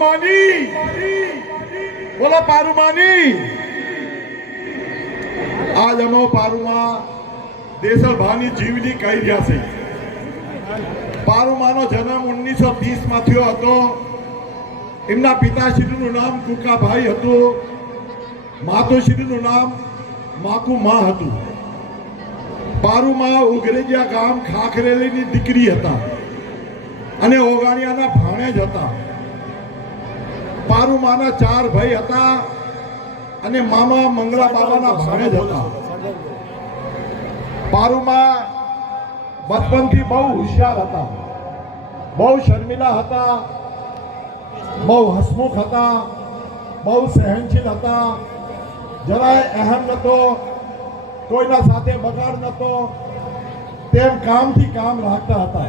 પારુમાની, બોલો પારુમાની। આજ અમો પારુમાં દેસલભાની જીવની કહી રહ્યા છે। પારુમાનો જન્મ 1930 માં થયો હતો। એમના પિતાશ્રીનું નામ કુકાભાઈ હતું, માતુશ્રીનું નામ માકુમા હતું। પારુમા ઉગરેજિયા ગામ ખાખરેલીની દીકરી હતા અને ઓગાણિયાના ભાણેજ હતા। પારુમાના 4 ભાઈ હતા અને મામા મંગળા બાબાના ભાણેજ હતા। પારુમા બચપનથી બહુ હોશિયાર હતા, બહુ શર્મિલા હતા, બહુ હસમુખ હતા, બહુ સહનશીલ હતા, જરાય અહમ નતો, કોઈના સાથે બગાડ નતો, તેમ કામથી કામ રાખતા હતા।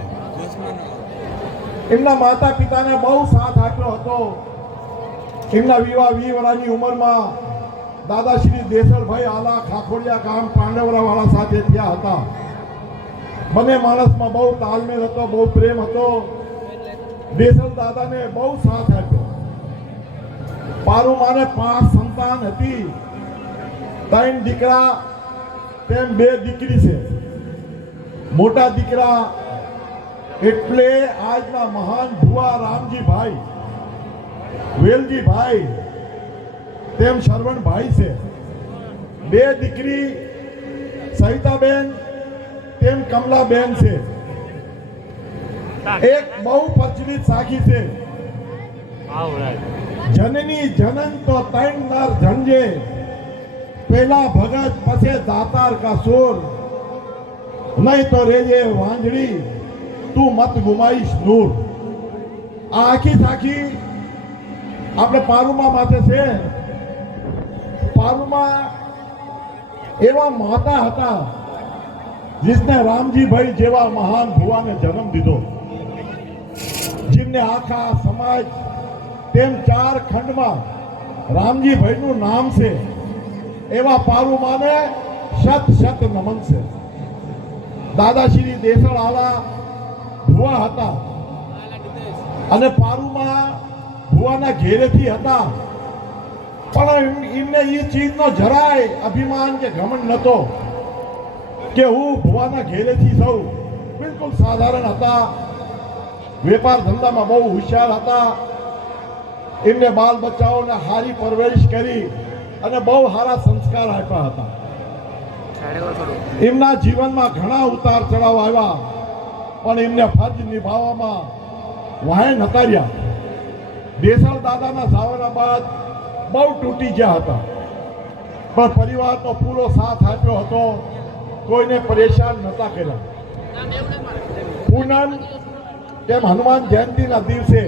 એમના માતા પિતાને બહુ સાથ આપ્યો હતો। એમના વિવાહ 20 વર્ષની ઉંમરમાં દાદાશ્રી દેસલભાઈ આલા ખાખોડિયા ગામ પાંડવરાવાળા સાથે થયા હતા। બંને માણસમાં બહુ તાલમેલ હતો, બહુ પ્રેમ હતો। દેસલ દાદાને બહુ સાથ આપ્યો। પારુમાને 5 સંતાન હતી, 3 દીકરા તેમ 2 દીકરી છે। મોટા દીકરા એટલે આજના મહાન ભુવા રામજીભાઈ, વેલજીભાઈ તેમ શરવણભાઈ છે। 2 દીકરી સવિતાબેન તેમ કમલાબેન છે। એક બહુ પ્રચલિત સાખી છે, જનની જનન તો 3 નર જંજે, પહેલા ભગત પછી દાતાર કા સોર, નહીં તો રેજે વાંજડી તું મત ગુમાઈશ નૂર। આ આખી સાખી આપણે પારુમા માટે છે। પારુમા એવા માતા હતા जिसने रामजीभाई જેવા મહાન ભુવાને જન્મ દીધો, જેમને આખા સમાજ તેમ 4 ખંડમાં રામજીભાઈનું નામ છે। એવા પારુમાને શત શત નમન છે। દાદાશ્રી દેસળ આલા ભુવા હતા અને પારુમા ભુવાના ઘેરેથી હતા, પણ એમને એ ચીજનો જરાય અભિમાન કે ઘમંડ નતો કે હું ભુવાના ઘેરેથી છું। બિલકુલ સાધારણ હતા, વેપાર ધંધામાં બહુ હોશિયાર હતા। એમને બાલ બચ્ચાઓને સારી પરવરિશ કરી અને બહુ સારા સંસ્કાર આપ્યા હતા। એમના જીવનમાં ઘણા ઉતાર ચઢાવ આવ્યા, પણ એમને ફરજ નિભાવવામાં વાહે નતા રહ્યા। દેસલ દાદાના જવાના બાદ બહુ તૂટી ગયા હતા, પણ પરિવારનો પૂરો સાથ આપ્યો હતો, કોઈને પરેશાન નતા કર્યા। પૂનમ તેમ હનુમાન જયંતિના દિવસે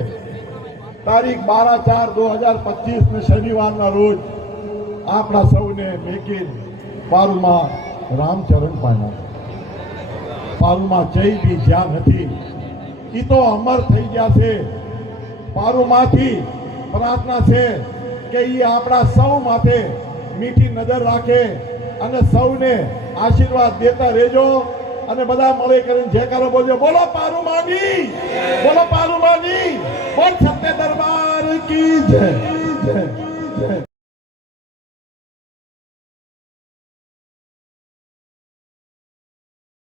તારીખ 12/4/2025 ને શનિવારના રોજ આપણા સૌને મેકીન પારુમા રામચરણ પામ્યા। પારુમા જઈ બી જ્યાં નથી એ તો અમર થઈ ગયા છે। પારુમાંથી પ્રાર્થના છે કે એ આપણા સૌ માથે મીઠી નજર રાખે અને સૌને આશીર્વાદ દેતા રહેજો અને બધા મળે કરીને જયકારો બોલજો, બોલો પારુમાની, બોલો પારુમાની, બોલ સત્ય દરબાર કી જય, જય, જય।